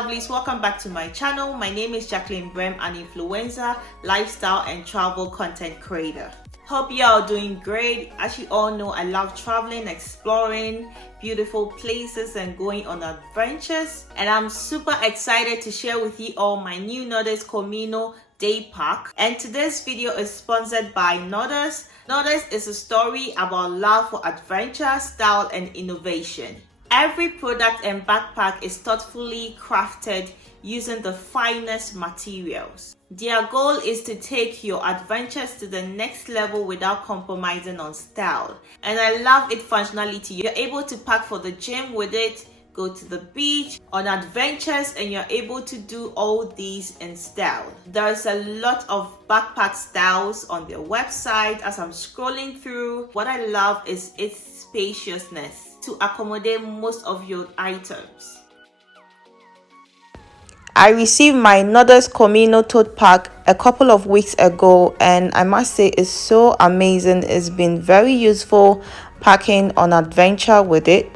lovelies, welcome back to my channel. My name is Jacqueline Brehm, an influencer, lifestyle and travel content creator. Hope you are doing great. As you all know, I love traveling, exploring beautiful places and going on adventures, and I'm super excited to share with you all my new Nordace Camino day pack. And today's video is sponsored by Nordace. Nordace is a story about love for adventure, style and innovation. Every product and backpack is thoughtfully crafted using the finest materials. Their goal is to take your adventures to the next level without compromising on style. And I love its functionality. You're able to pack for the gym with it, go to the beach, on adventures, and you're able to do all these in style. There's a lot of backpack styles on their website. As I'm scrolling through, what I love is its spaciousness to accommodate most of your items. I received my Nordace Camino tote pack a couple of weeks ago, and I must say it's so amazing. It's been very useful packing on adventure with it.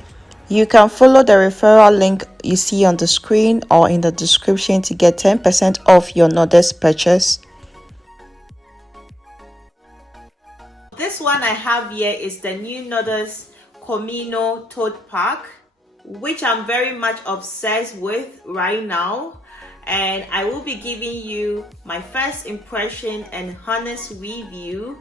You can follow the referral link you see on the screen or in the description to get 10% off your Nordace purchase. This one I have here is the new Nordace Camino tote pack, which I'm very much obsessed with right now, and I will be giving you my first impression and honest review.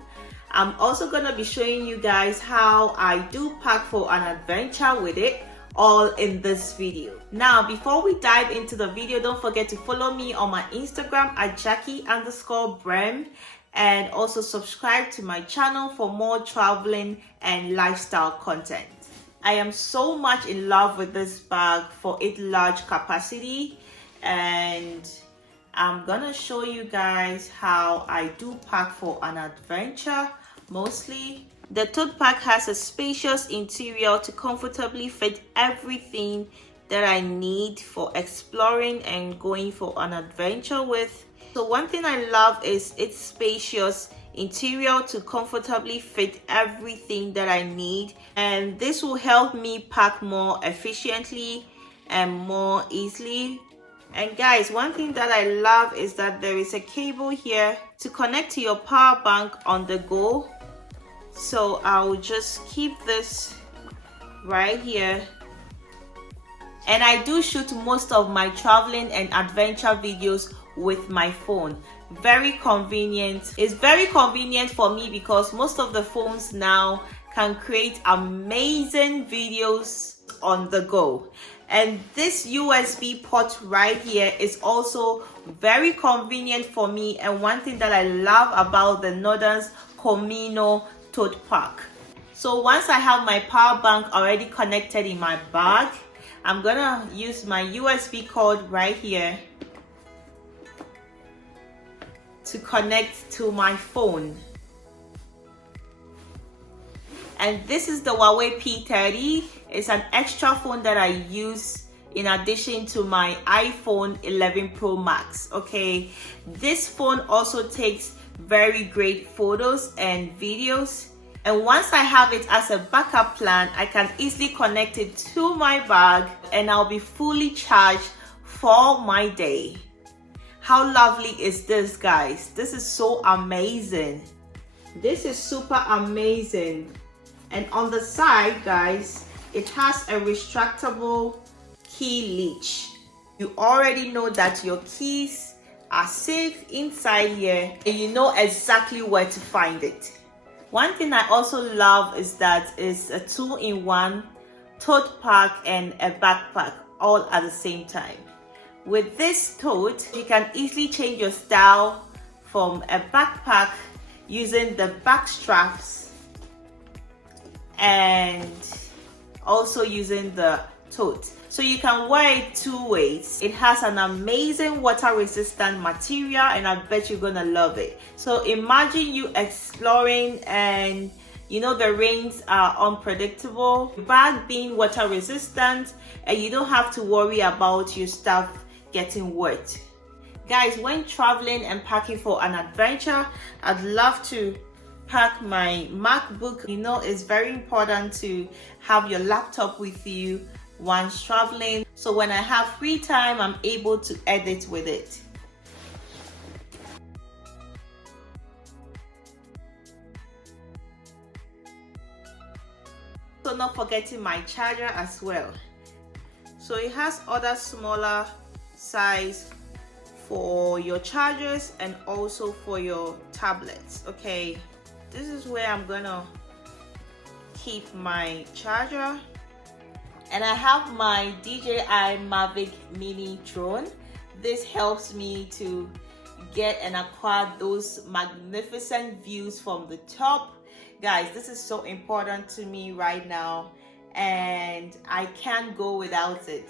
I'm also going to be showing you guys how I do pack for an adventure with it, all in this video. Now, before we dive into the video, don't forget to follow me on my Instagram at Jackie_Brehm, and also subscribe to my channel for more traveling and lifestyle content. I am so much in love with this bag for its large capacity, and I'm gonna show you guys how I do pack for an adventure mostly. The tote pack has a spacious interior to comfortably fit everything that I need for exploring and going for an adventure with. So one thing I love is its spacious interior to comfortably fit everything that I need, and this will help me pack more efficiently and more easily. And guys, one thing that I love is that there is a cable here to connect to your power bank on the go. So I'll just keep this right here. And I do shoot most of my traveling and adventure videos with my phone. Very convenient. It's very convenient for me because most of the phones now can create amazing videos on the go. And this USB port right here is also very convenient for me, and one thing that I love about the Nordace Camino tote pack. So once I have my power bank already connected in my bag, I'm gonna use my USB cord right here to connect to my phone. And this is the Huawei P30. It's an extra phone that I use in addition to my iPhone 11 Pro Max. Okay, this phone also takes very great photos and videos, and once I have it as a backup plan, I can easily connect it to my bag and I'll be fully charged for my day. How lovely is this, guys? This is so amazing. This is super amazing. And on the side, guys, it has a retractable key latch. You already know that your keys are safe inside here, and you know exactly where to find it. One thing I also love is that it's a 2-in-1 tote pack and a backpack all at the same time. With this tote, you can easily change your style from a backpack using the back straps and also using the tote. So you can wear it two ways. It has an amazing water resistant material, and I bet you're gonna love it. So imagine you exploring, and you know the rains are unpredictable. Your bag being water resistant, and you don't have to worry about your stuff getting wet. Guys, when traveling and packing for an adventure, I'd love to pack my MacBook. You know, it's very important to have your laptop with you once traveling. So when I have free time, I'm able to edit with it. So not forgetting my charger as well. So it has other smaller size for your chargers and also for your tablets. Okay, this is where I'm gonna keep my charger. And I have my DJI Mavic Mini drone. This helps me to get and acquire those magnificent views from the top. Guys, this is so important to me right now, and I can't go without it.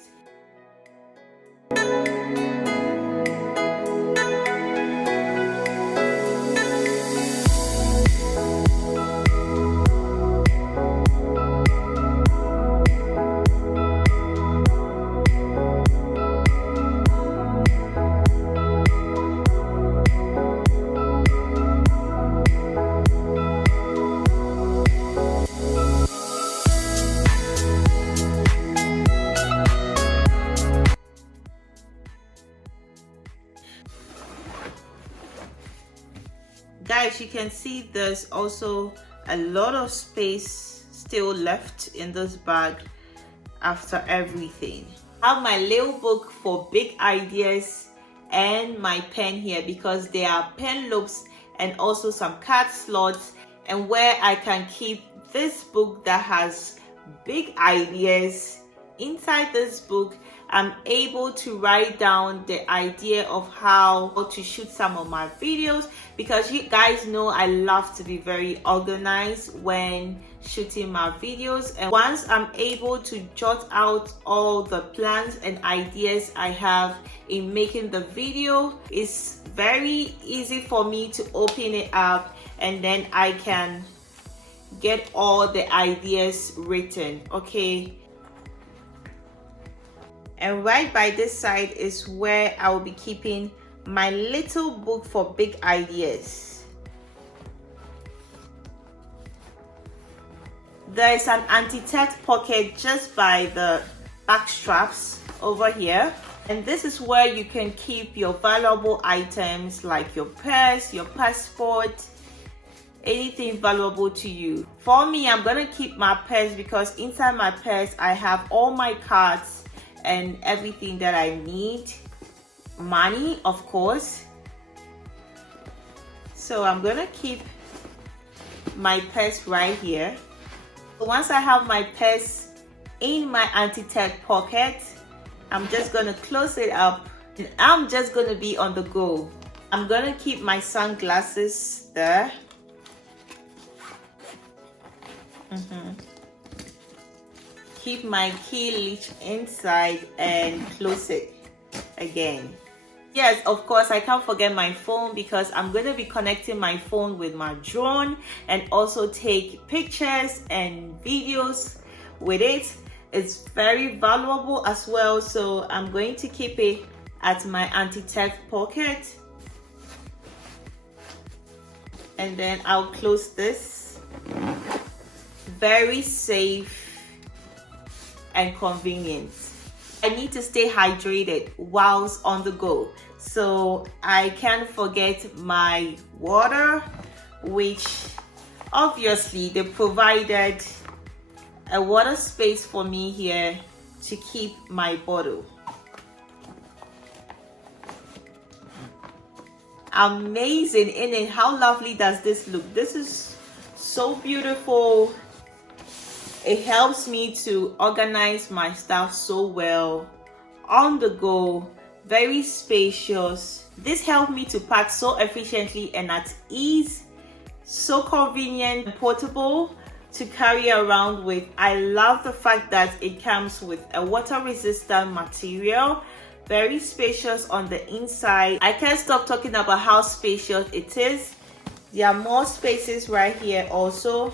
Guys, you can see there's also a lot of space still left in this bag after everything. I have my little book for big ideas and my pen here because there are pen loops and also some card slots, and where I can keep this book that has big ideas. Inside this book, I'm able to write down the idea of how to shoot some of my videos, because you guys know I love to be very organized when shooting my videos. And once I'm able to jot out all the plans and ideas I have in making the video, it's very easy for me to open it up and then I can get all the ideas written. Okay, and right by this side is where I will be keeping my little book for big ideas. There is an anti-theft pocket just by the back straps over here, and this is where you can keep your valuable items like your purse, your passport, anything valuable to you. For me, I'm gonna keep my purse because inside my purse I have all my cards and everything that I need, money of course. So I'm gonna keep my purse right here. Once I have my purse in my anti-theft pocket, I'm just gonna close it up and I'm just gonna be on the go. I'm gonna keep my sunglasses there. Keep my key leash inside and close it again. Yes, of course, I can't forget my phone because I'm going to be connecting my phone with my drone and also take pictures and videos with it. It's very valuable as well, so I'm going to keep it at my anti-theft pocket. And then I'll close this. Very safe and convenient. I need to stay hydrated whilst on the go, so I can't forget my water, which obviously they provided a water space for me here to keep my bottle. Amazing, isn't it? How lovely does this look? This is so beautiful. It helps me to organize my stuff so well, on the go, very spacious. This helped me to pack so efficiently and at ease, so convenient and portable to carry around with. I love the fact that it comes with a water resistant material, very spacious on the inside. I can't stop talking about how spacious it is. There are more spaces right here also.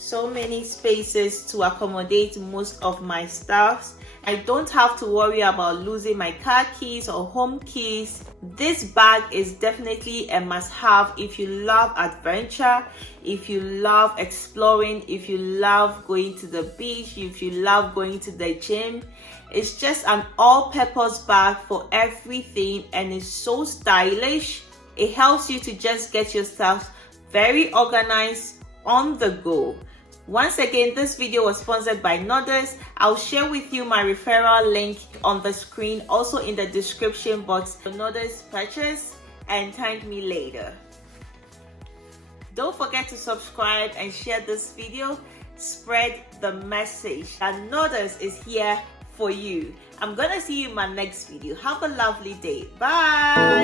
So many spaces to accommodate most of my stuffs, I don't have to worry about losing my car keys or home keys. This bag is definitely a must-have if you love adventure, if you love exploring, if you love going to the beach, if you love going to the gym. It's just an all-purpose bag for everything, and it's so stylish. It helps you to just get yourself very organized on the go. Once again, this video was sponsored by Nordace. I'll share with you my referral link on the screen, also in the description box. Nordace purchase and thank me later. Don't forget to subscribe and share this video. Spread the message that Nordace is here for you. I'm gonna see you in my next video. Have a lovely day. Bye.